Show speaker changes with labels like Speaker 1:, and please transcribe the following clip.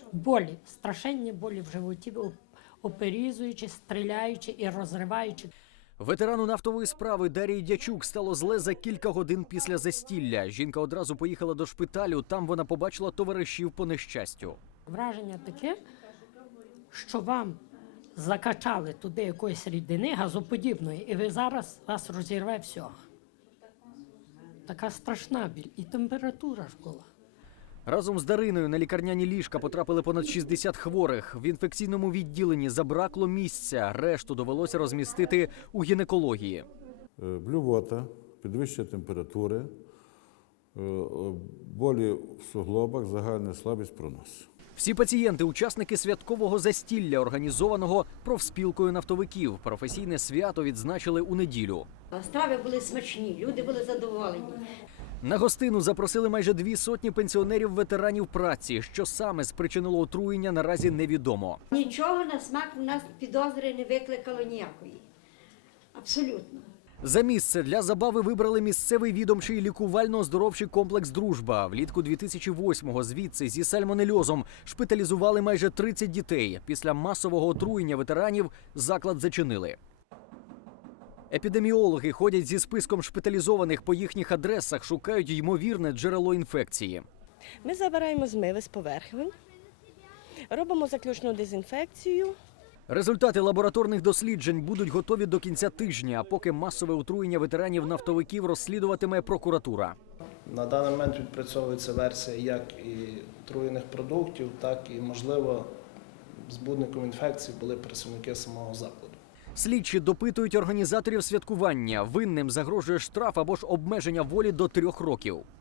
Speaker 1: болі, страшенні болі в животі, оперізуючи, стріляючи і розриваючи.
Speaker 2: Ветерану нафтової справи Дарії Дячук стало зле за кілька годин після застілля. Жінка одразу поїхала до шпиталю, там вона побачила товаришів по нещастю.
Speaker 1: Враження таке, що вам закачали туди якоїсь рідини газоподібної, і ви зараз вас розірве все. Така страшна біль. І температура ж була.
Speaker 2: Разом з Дариною на лікарняні ліжка потрапили понад 60 хворих. В інфекційному відділенні забракло місця, решту довелося розмістити у гінекології.
Speaker 3: Блювота, підвищення температури, болі в суглобах, загальна слабість, пронос.
Speaker 2: Всі пацієнти – учасники святкового застілля, організованого профспілкою нафтовиків. Професійне свято відзначили у неділю.
Speaker 4: Страви були смачні, люди були задоволені.
Speaker 2: На гостину запросили майже 200 пенсіонерів-ветеранів праці. Що саме спричинило отруєння, наразі невідомо.
Speaker 4: Нічого на смак у нас підозри не викликало ніякої. Абсолютно.
Speaker 2: За місце для забави вибрали місцевий відомчий лікувально-оздоровчий комплекс «Дружба». Влітку 2008-го звідси зі сальмонельозом шпиталізували майже 30 дітей. Після масового отруєння ветеранів заклад зачинили. Епідеміологи ходять зі списком шпиталізованих по їхніх адресах, шукають ймовірне джерело інфекції.
Speaker 5: Ми забираємо змиви з поверхень, робимо заключну дезінфекцію.
Speaker 2: Результати лабораторних досліджень будуть готові до кінця тижня, а поки масове отруєння ветеранів-нафтовиків розслідуватиме прокуратура.
Speaker 6: На даний момент відпрацьовується версія як і отруєних продуктів, так і, можливо, збудником інфекції були працівники самого закладу.
Speaker 2: Слідчі допитують організаторів святкування. Винним загрожує штраф або ж обмеження волі до 3 років.